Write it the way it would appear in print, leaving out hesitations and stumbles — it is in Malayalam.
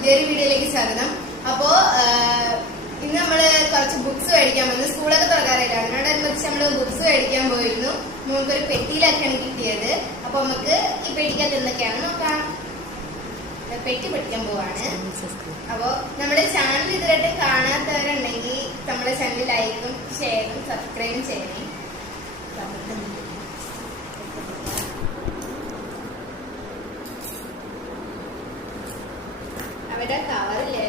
പുതിയൊരു വീഡിയോയിലേക്ക് സ്വാഗതം. അപ്പോ ഇന്ന് നമ്മള് കുറച്ച് ബുക്സ് മേടിക്കാൻ വന്നു. സ്കൂളൊക്കെ തുറക്കാറില്ല, അതിനോടനുബന്ധിച്ച് നമ്മള് ബുക്സ് മേടിക്കാൻ പോയിരുന്നു. നമുക്കൊരു പെട്ടിയിലൊക്കെയാണ് കിട്ടിയത്. അപ്പൊ നമുക്ക് ഈ പെട്ടിക്കകത്ത് എന്തൊക്കെയാണ് നോക്കാം. പെട്ടി പഠിക്കാൻ പോവാണ്. അപ്പോ നമ്മുടെ ചാനൽ ഇതുവരെ കാണാത്തവരുണ്ടെങ്കിൽ നമ്മുടെ ചാനൽ ലൈക്കും ഷെയറും സബ്സ്ക്രൈബും ചെയ്യണേ. അവിടെ കവറില്ലേ